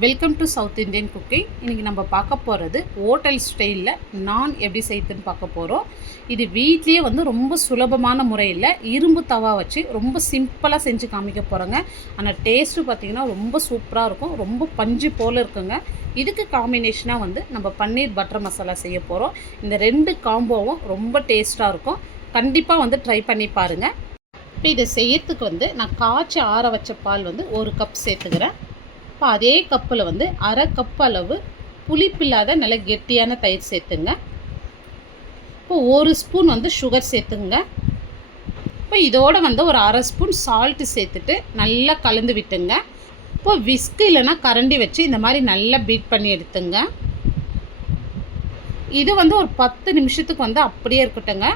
Welcome to south Indian cooking. இன்றைக்கி நம்ம பார்க்க போகிறது ஹோட்டல் ஸ்டைலில் நான் எப்படி செய்யுதுன்னு பார்க்க போகிறோம். இது வீட்லேயே ரொம்ப சுலபமான முறையில் இரும்பு தவா வச்சு ரொம்ப சிம்பிளாக செஞ்சு காமிக்க போகிறோங்க. ஆனால் டேஸ்ட்டு பார்த்திங்கன்னா ரொம்ப சூப்பராக இருக்கும், ரொம்ப பஞ்சு போல் இருக்குங்க. இதுக்கு காம்பினேஷனாக நம்ம பன்னீர் பட்டர் மசாலா செய்ய போகிறோம். இந்த ரெண்டு காம்போவும் ரொம்ப டேஸ்ட்டாக இருக்கும். கண்டிப்பாக ட்ரை பண்ணி பாருங்கள். இப்போ இதை செய்யறதுக்கு நான் காய்ச்சி ஆற வச்ச பால் 1 கப் சேர்த்துக்கிறேன். இப்போ அதே கப்பில் அரை கப் அளவு புளிப்பில்லாத நல்ல கெட்டியான தயிர் சேர்த்துங்க. இப்போ 1 ஸ்பூன் சுகர் சேர்த்துங்க. இப்போ இதோட ஒரு அரை ஸ்பூன் சால்ட்டு சேர்த்துட்டு நல்லா கலந்து விட்டுங்க. இப்போ விஸ்கு இல்லைன்னா கரண்டி வச்சு இந்த மாதிரி நல்லா பீட் பண்ணி எடுத்துங்க. இது ஒரு 10 நிமிஷத்துக்கு அப்படியே இருக்கட்டுங்க.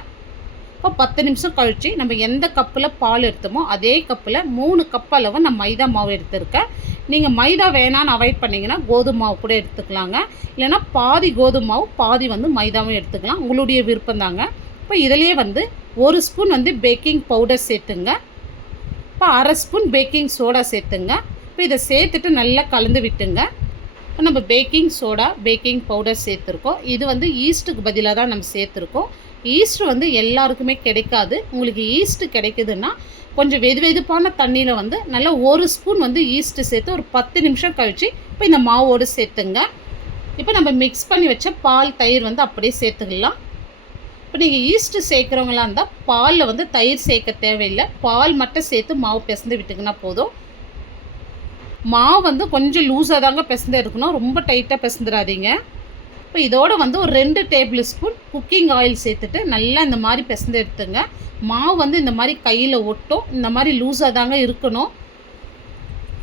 இப்போ 10 நிமிஷம் கழித்து நம்ம எந்த கப்பில் பால் எடுத்தோமோ அதே கப்பில் 3 கப் அளவு நான் மைதா மாவு எடுத்துருக்கேன். நீங்கள் மைதா வேணான்னு அவாய்ட் பண்ணிங்கன்னா கோதுமை மாவு கூட எடுத்துக்கலாங்க. இல்லைனா பாதி கோதுமை மாவு பாதி மைதாவும் எடுத்துக்கலாம், உங்களுடைய விருப்பம் தாங்க. இப்போ இதிலேயே 1 ஸ்பூன் பேக்கிங் பவுடர் சேர்த்துங்க. இப்போ அரை ஸ்பூன் பேக்கிங் சோடா சேர்த்துங்க. இப்போ இதை சேர்த்துட்டு நல்லா கலந்து விட்டுங்க. இப்போ நம்ம பேக்கிங் சோடா பேக்கிங் பவுடர் சேர்த்துருக்கோம். இது ஈஸ்ட்டுக்கு பதிலாக தான் நம்ம சேர்த்துருக்கோம். ஈஸ்ட்டு எல்லாருக்குமே கிடைக்காது. உங்களுக்கு ஈஸ்ட்டு கிடைக்குதுன்னா கொஞ்சம் வெதுப்பான தண்ணியில் நல்லா 1 ஸ்பூன் ஈஸ்ட்டு சேர்த்து ஒரு 10 நிமிஷம் கழித்து இப்போ இந்த மாவோடு சேர்த்துங்க. இப்போ நம்ம மிக்ஸ் பண்ணி வச்ச பால் தயிர் அப்படியே சேர்த்துக்கலாம். இப்போ நீங்கள் ஈஸ்ட்டு சேர்க்குறவங்களா இருந்தால் பாலில் தயிர் சேர்க்க தேவையில்லை, பால் மட்டும் சேர்த்து மாவு பிசைந்து விட்டுங்கன்னா போதும். மாவு கொஞ்சம் லூஸாக தாங்க பிசைந்து எடுக்கணும், ரொம்ப டைட்டாக பிசைந்துடாதீங்க. இப்போ இதோட ஒரு 2 டேபிள் ஸ்பூன் குக்கிங் ஆயில் சேர்த்துட்டு நல்லா இந்த மாதிரி பிசைந்து எடுத்துங்க. மாவு இந்த மாதிரி கையில் ஒட்டும், இந்த மாதிரி லூஸாக தாங்க இருக்கணும்.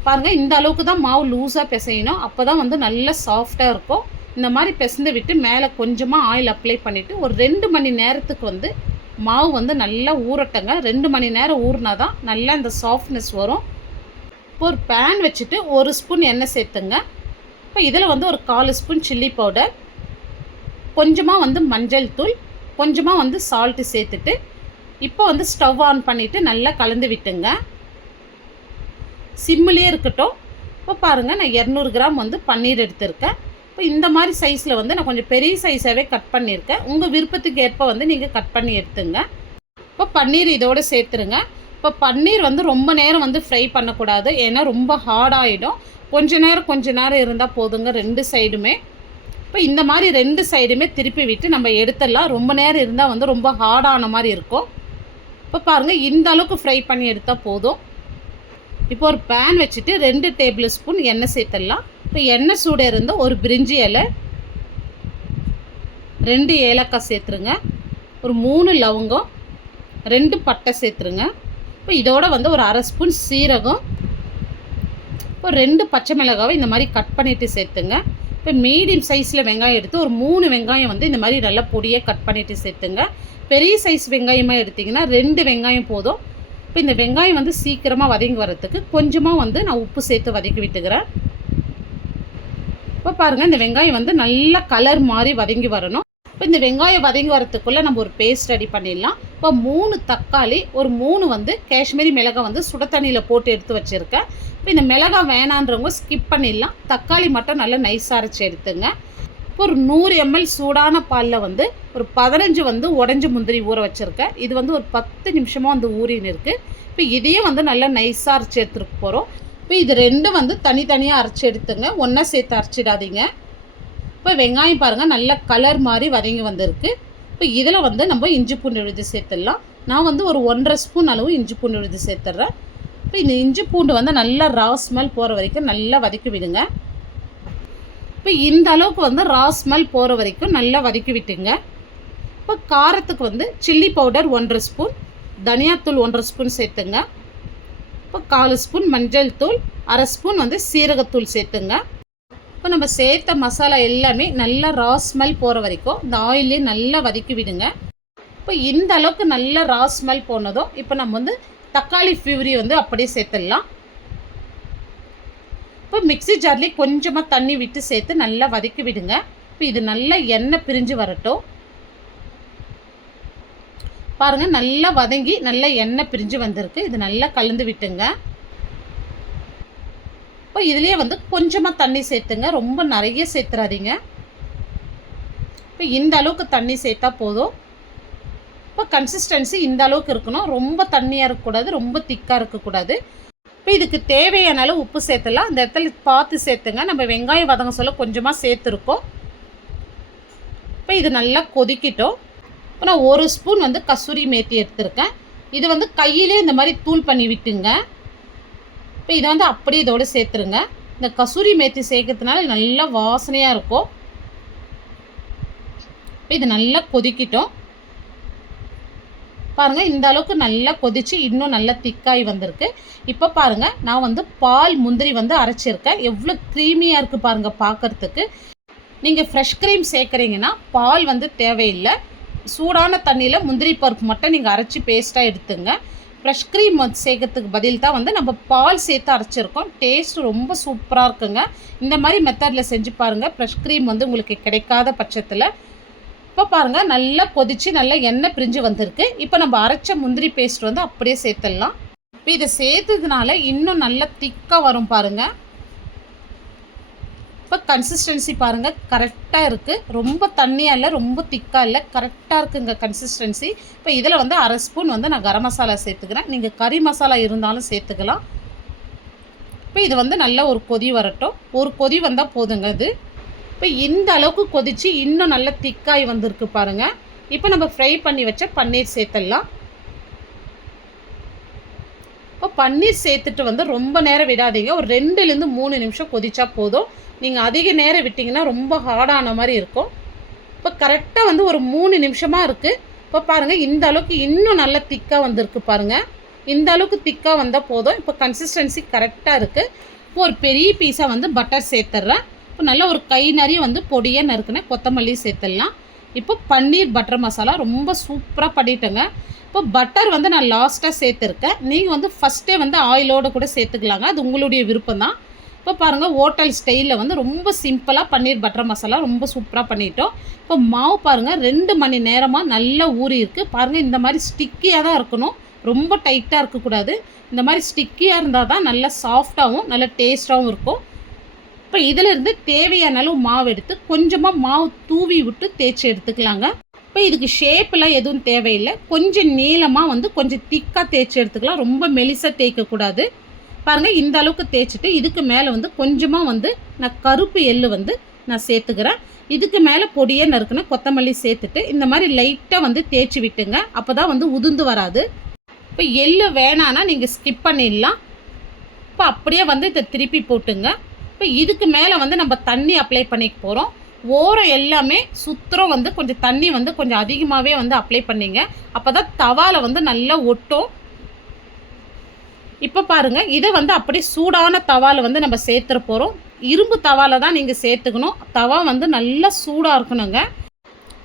பாருங்கள், இந்த அளவுக்கு தான் மாவு லூஸாக பிசையணும், அப்போ தான் நல்லா சாஃப்டாக இருக்கும். இந்த மாதிரி பிசைந்து விட்டு மேலே கொஞ்சமாக ஆயில் அப்ளை பண்ணிவிட்டு ஒரு 2 மணி நேரத்துக்கு மாவு நல்லா ஊறட்டங்க. 2 மணி நேரம் ஊறினா தான் நல்லா இந்த சாஃப்ட்னஸ் வரும். இப்போ ஒரு பேன் வச்சுட்டு 1 ஸ்பூன் எண்ணெய் சேர்த்துங்க. இப்போ இதில் ஒரு 1/4 ஸ்பூன் சில்லி பவுடர், கொஞ்சமாக மஞ்சள் தூள், கொஞ்சமாக சால்ட்டு சேர்த்துட்டு இப்போ ஸ்டவ் ஆன் பண்ணிவிட்டு நல்லா கலந்து விட்டுங்க. சிம்மிலே இருக்கட்டும். இப்போ பாருங்கள், நான் 200 கிராம் பன்னீர் எடுத்திருக்கேன். இப்போ இந்த மாதிரி சைஸில் நான் கொஞ்சம் பெரிய சைஸாகவே கட் பண்ணியிருக்கேன். உங்கள் விருப்பத்துக்கு ஏற்ப நீங்கள் கட் பண்ணி எடுத்துங்க. இப்போ பன்னீர் இதோடு சேர்த்துருங்க. இப்போ பன்னீர் ரொம்ப நேரம் ஃப்ரை பண்ணக்கூடாது, ஏன்னா ரொம்ப ஹார்டாகிடும். கொஞ்ச நேரம் இருந்தால் போதுங்க 2 சைடுமே. இப்போ இந்த மாதிரி 2 சைடுமே திருப்பி விட்டு நம்ம எடுத்துடலாம். ரொம்ப நேரம் இருந்தால் ரொம்ப ஹார்டான மாதிரி இருக்கும். இப்போ பாருங்கள், இந்த அளவுக்கு ஃப்ரை பண்ணி எடுத்தால் போதும். இப்போ ஒரு பேன் வச்சுட்டு 2 டேபிள் ஸ்பூன் எண்ணெய் சேர்த்துடலாம். இப்போ எண்ணெய் சூடு இருந்தால் ஒரு பிரிஞ்சி இலை, 2 ஏலக்காய் சேர்த்துருங்க, ஒரு 3 லவங்கம், 2 பட்டை சேர்த்துருங்க. இப்போ இதோட ஒரு அரை ஸ்பூன் சீரகம், இப்போ 2 பச்சை மிளகாவை இந்த மாதிரி கட் பண்ணிவிட்டு சேர்த்துங்க. இப்போ மீடியம் சைஸில் வெங்காயம் எடுத்து ஒரு 3 வெங்காயம் இந்த மாதிரி நல்லா பொடியாக கட் பண்ணிவிட்டு சேர்த்துங்க. பெரிய சைஸ் வெங்காயமாக எடுத்திங்கன்னா 2 வெங்காயம் போதும். இப்போ இந்த வெங்காயம் சீக்கிரமாக வதங்கி வரத்துக்கு கொஞ்சமாக நான் உப்பு சேர்த்து வதக்கி விட்டுக்கிறேன். இப்போ பாருங்கள், இந்த வெங்காயம் நல்லா கலர் மாதிரி வதங்கி வரணும். இப்போ இந்த வெங்காயம் வதங்கி வரத்துக்குள்ளே நம்ம ஒரு பேஸ்ட் ரெடி பண்ணிடலாம். இப்போ 3 தக்காளி, ஒரு 3 காஷ்மீரி மிளகாய் சுட தண்ணியில் போட்டு எடுத்து வச்சுருக்கேன். இப்போ இந்த மிளகாய் வேணான்றவங்க ஸ்கிப் பண்ணிடலாம். தக்காளி மட்டும் நல்லா நைஸாக அரைச்சி எடுத்துங்க. இப்போ ஒரு 100 ml சூடான பாலில் ஒரு 15 உடஞ்சி முந்திரி ஊற வச்சுருக்கேன். இது ஒரு 10 நிமிஷமாக ஊறின்னு இருக்குது. இப்போ இதையும் நல்லா நைஸாக அரைச்சி எடுத்துகிட்டு போகிறோம். இப்போ இது 2 தனித்தனியாக அரைச்சி எடுத்துங்க, ஒன்றா சேர்த்து அரைச்சிடாதீங்க. இப்போ வெங்காயம் பாருங்கள் நல்லா கலர் மாதிரி வதங்கி வந்திருக்கு. இப்போ இதில் நம்ம இஞ்சி பூண்டு விழுது சேர்த்துடலாம். நான் ஒரு 1.5 ஸ்பூன் அளவு இஞ்சி பூண்டு விழுது சேர்த்துட்றேன். இப்போ இந்த இஞ்சி பூண்டு நல்லா ரா ஸ்மெல் போகிற வரைக்கும் நல்லா வதக்கி விடுங்க. இப்போ இந்த அளவுக்கு ரா ஸ்மெல் போகிற வரைக்கும் நல்லா வதக்கி விட்டுங்க. இப்போ காரத்துக்கு சில்லி பவுடர் 1.5 ஸ்பூன், தனியாத்தூள் 1.5 ஸ்பூன் சேர்த்துங்க. இப்போ 1/4 ஸ்பூன் மஞ்சள் தூள், அரை ஸ்பூன் சீரகத்தூள் சேர்த்துங்க. இப்போ நம்ம சேர்த்த மசாலா எல்லாமே நல்லா ரா ஸ்மெல் போகிற வரைக்கும் இந்த ஆயிலே நல்லா வதக்கி விடுங்க. இப்போ இந்த அளவுக்கு நல்லா ரா ஸ்மெல் போனதும் இப்போ நம்ம தக்காளி பியூரி அப்படியே சேர்த்துடலாம். இப்போ மிக்ஸி ஜார்லேயே கொஞ்சமாக தண்ணி விட்டு சேர்த்து நல்லா வதக்கி விடுங்க. இப்போ இது நல்லா எண்ணெய் பிரிஞ்சு வரட்டும். பாருங்கள், நல்லா வதங்கி நல்லா எண்ணெய் பிரிஞ்சு வந்திருக்கு. இது நல்லா கலந்து விட்டுங்க. இப்போ இதுலேயே வந்து கொஞ்சமாக தண்ணி சேர்த்துங்க, ரொம்ப நிறைய சேர்த்துறாதீங்க. இப்போ இந்த அளவுக்கு தண்ணி சேர்த்தா போதும். இப்போ கன்சிஸ்டன்சி இந்த அளவுக்கு இருக்கணும், ரொம்ப தண்ணியாக இருக்கக்கூடாது, ரொம்ப திக்காக இருக்கக்கூடாது. இப்போ இதுக்கு தேவையான அளவு உப்பு சேர்த்துலாம், அந்த இடத்துல பார்த்து சேர்த்துங்க. நம்ம வெங்காயம் வதங்க சொல்ல கொஞ்சமாக சேர்த்துருக்கோம். இப்போ இது நல்லா கொதிக்கிட்டோம். இப்போ நான் 1 ஸ்பூன் வந்து கசூரி மேத்தி எடுத்துருக்கேன். இது வந்து கையிலே இந்த மாதிரி தூள் பண்ணி விட்டுங்க. இப்போ இதை வந்து அப்படியே இதோடு சேர்த்துருங்க. இந்த கசூரி மேத்தி சேர்க்கறதுனால நல்லா வாசனையாக இருக்கும். இப்போ இது நல்லா கொதிக்கிட்டோம். பாருங்கள், இந்த அளவுக்கு நல்லா கொதித்து இன்னும் நல்லா திக்காகி வந்திருக்கு. இப்போ பாருங்கள், நான் வந்து பால் முந்திரி வந்து அரைச்சிருக்கேன். எவ்வளோ க்ரீமியாக இருக்குது பாருங்கள் பார்க்குறதுக்கு. நீங்கள் ஃப்ரெஷ் க்ரீம் சேர்க்குறீங்கன்னா பால் வந்து தேவையில்லை. சூடான தண்ணியில் முந்திரி பருப்பு மட்டும் நீங்கள் அரைச்சி பேஸ்ட்டாக எடுத்துங்க. ஃப்ரெஷ் க்ரீம் வந்து சேர்க்கறதுக்கு பதில் தான் வந்து நம்ம பால் சேர்த்து அரைச்சிருக்கோம். டேஸ்ட் ரொம்ப சூப்பராக இருக்குங்க. இந்த மாதிரி மெத்தடில் செஞ்சு பாருங்கள், ஃப்ரெஷ் க்ரீம் வந்து உங்களுக்கு கிடைக்காத பட்சத்தில். இப்போ பாருங்கள், நல்லா கொதித்து நல்லா எண்ணெய் பிரிஞ்சு வந்திருக்கு. இப்போ நம்ம அரைச்ச முந்திரி பேஸ்ட் வந்து அப்படியே சேர்த்துடலாம். இப்போ இதை சேர்த்ததுனால இன்னும் நல்லா திக்காக வரும் பாருங்கள். இப்போ கன்சிஸ்டன்சி பாருங்கள் கரெக்டாக இருக்குது. ரொம்ப தண்ணியாக இல்லை, ரொம்ப திக்காக இல்லை, கரெக்டாக இருக்குங்க கன்சிஸ்டன்சி. இப்போ இதில் வந்து 1/2 ஸ்பூன் வந்து நான் கரம் மசாலா சேர்த்துக்கிறேன். நீங்கள் கறி மசாலா இருந்தாலும் சேர்த்துக்கலாம். இப்போ இது வந்து நல்லா ஒரு கொதி வரட்டும். ஒரு கொதி வந்தால் போதுங்க இது. இப்போ இந்த அளவுக்கு கொதித்து இன்னும் நல்லா திக்காகி வந்திருக்கு பாருங்கள். இப்போ நம்ம ஃப்ரை பண்ணி வச்ச பன்னீர் சேர்த்துடலாம். இப்போ பன்னீர் சேர்த்துட்டு வந்து ரொம்ப நேரம் விடாதீங்க. ஒரு 2லேருந்து 3 நிமிஷம் கொதிச்சா போதும். நீங்கள் அதிக நேரம் விட்டிங்கன்னா ரொம்ப ஹார்டான மாதிரி இருக்கும். இப்போ கரெக்டாக வந்து ஒரு 3 நிமிஷமாக இருக்குது. இப்போ பாருங்கள், இந்த அளவுக்கு இன்னும் நல்லா திக்காக வந்திருக்கு பாருங்கள். இந்த அளவுக்கு திக்காக வந்தால் போதும். இப்போ கன்சிஸ்டன்சி கரெக்டாக இருக்குது. இப்போ ஒரு பெரிய பீஸாக வந்து பட்டர் சேர்த்துட்றேன். இப்போ நல்லா ஒரு கை நிறைய வந்து பொடியாக நறுக்குன கொத்தமல்லி சேர்த்துடலாம். இப்போ பன்னீர் பட்டர் மசாலா ரொம்ப சூப்பராக பண்ணிட்டேங்க. இப்போ பட்டர் வந்து நான் லாஸ்ட்டாக சேர்த்துருக்கேன். நீங்கள் வந்து ஃபஸ்ட்டே வந்து ஆயிலோடு கூட சேர்த்துக்கலாங்க, அது உங்களுடைய விருப்பம் தான். இப்போ பாருங்கள், ஹோட்டல் ஸ்டைலில் வந்து ரொம்ப சிம்பிளாக பன்னீர் பட்டர் மசாலா ரொம்ப சூப்பராக பண்ணிட்டோம். இப்போ மாவு பாருங்கள் 2 மணி நேரமாக நல்லா ஊறி இருக்குது பாருங்கள். இந்த மாதிரி ஸ்டிக்கியாக தான் இருக்கணும், ரொம்ப டைட்டாக இருக்கக்கூடாது. இந்த மாதிரி ஸ்டிக்கியாக இருந்தால் தான் நல்லா சாஃப்டாகவும் நல்லா டேஸ்ட்டாகவும் இருக்கும். இப்போ இதிலிருந்து தேவையான அளவு மாவு எடுத்து கொஞ்சமாக மாவு தூவி விட்டு தேய்ச்சி எடுத்துக்கலாங்க. இப்போ இதுக்கு ஷேப்பெலாம் எதுவும் தேவையில்லை. கொஞ்சம் நீளமாக வந்து கொஞ்சம் திக்காக தேய்ச்சி எடுத்துக்கலாம், ரொம்ப மெலிசாக தேய்க்கக்கூடாது. பாருங்கள், இந்த அளவுக்கு தேய்ச்சிட்டு இதுக்கு மேலே வந்து கொஞ்சமாக வந்து நான் கருப்பு எள்ளு வந்து நான் சேர்த்துக்கிறேன். இதுக்கு மேலே பொடியாக நறுக்குன கொத்தமல்லி சேர்த்துட்டு இந்த மாதிரி லைட்டாக வந்து தேய்ச்சி விட்டுங்க. அப்போ தான் வந்து உதிர்ந்து வராது. இப்போ எள்ளு வேணான்னா நீங்கள் ஸ்கிப் பண்ணிடலாம். இப்போ அப்படியே வந்து இதை திருப்பி போட்டுங்க. இப்போ இதுக்கு மேலே வந்து நம்ம தண்ணி அப்ளை பண்ணிக்க போகிறோம். ஓரம் எல்லாமே சுத்தரம் வந்து கொஞ்சம் தண்ணி வந்து கொஞ்சம் அதிகமாகவே வந்து அப்ளை பண்ணிங்க. அப்போ தான் தவாவில் வந்து நல்லா ஒட்டும். இப்போ பாருங்கள், இதை வந்து அப்படியே சூடான தவாவில் வந்து நம்ம சேர்த்துற போகிறோம். இரும்பு தவாவில் தான் நீங்கள் சேர்த்துக்கணும். தவா வந்து நல்லா சூடாக இருக்கணுங்க.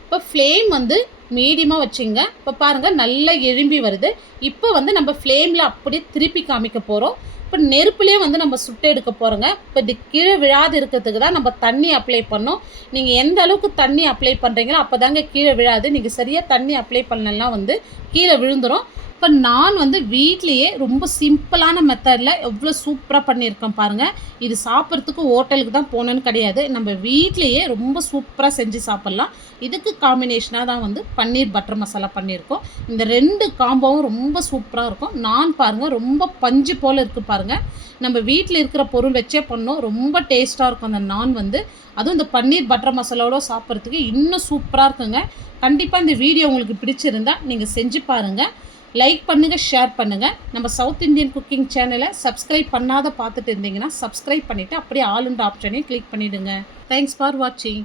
இப்போ ஃப்ளேம் வந்து மீடியமாக வச்சுங்க. இப்போ பாருங்கள், நல்லா எழும்பி வருது. இப்போ வந்து நம்ம ஃப்ளேமில் அப்படியே திருப்பி காமிக்க போகிறோம். இப்போ நெருப்புலேயே வந்து நம்ம சுட்டு எடுக்க போகிறோங்க. இப்போ இது கீழே விழாது இருக்கிறதுக்கு தான் நம்ம தண்ணி அப்ளை பண்ணோம். நீங்கள் எந்த அளவுக்கு தண்ணி அப்ளை பண்ணுறீங்களோ அப்போ தாங்க கீழே விழாது. நீங்கள் சரியாக தண்ணி அப்ளை பண்ணலாம் வந்து கீழே விழுந்துடும். இப்போ நான் வந்து வீட்லேயே ரொம்ப சிம்பிளான மெத்தடில் எவ்வளோ சூப்பராக பண்ணியிருக்கேன் பாருங்கள். இது சாப்பிட்றதுக்கு ஹோட்டலுக்கு தான் போகணுன்னு கிடையாது, நம்ம வீட்லேயே ரொம்ப சூப்பராக செஞ்சு சாப்பிட்லாம். இதுக்கு காம்பினேஷனாக தான் வந்து பன்னீர் பட்டர் மசாலா பண்ணியிருக்கோம். இந்த 2 காம்போவும் ரொம்ப சூப்பராக இருக்கும். நான் பாருங்கள் ரொம்ப பஞ்சு போல் இருக்குது பாருங்கள். நம்ம வீட்டில் இருக்கிற பொருள் வச்சே பண்ணோம், ரொம்ப டேஸ்ட்டாக இருக்கும் அந்த நான் வந்து. அதுவும் இந்த பன்னீர் பட்டர் மசாலாவோட சாப்பிட்றதுக்கு இன்னும் சூப்பராக இருக்குங்க. கண்டிப்பாக இந்த வீடியோ உங்களுக்கு பிடிச்சிருந்தா நீங்கள் செஞ்சு பாருங்கள். லைக் பண்ணுங்கள், ஷேர் பண்ணுங்கள். நம்ம சவுத் இந்தியன் குக்கிங் சேனலை சப்ஸ்கிரைப் பண்ணாத பார்த்துட்டு இருந்தீங்கன்னா சப்ஸ்கிரைப் பண்ணிவிட்டு அப்படியே ஆல் இன் ஆப்ஷனையும் கிளிக் பண்ணிவிடுங்க. தேங்க்ஸ் ஃபார் வாட்சிங்.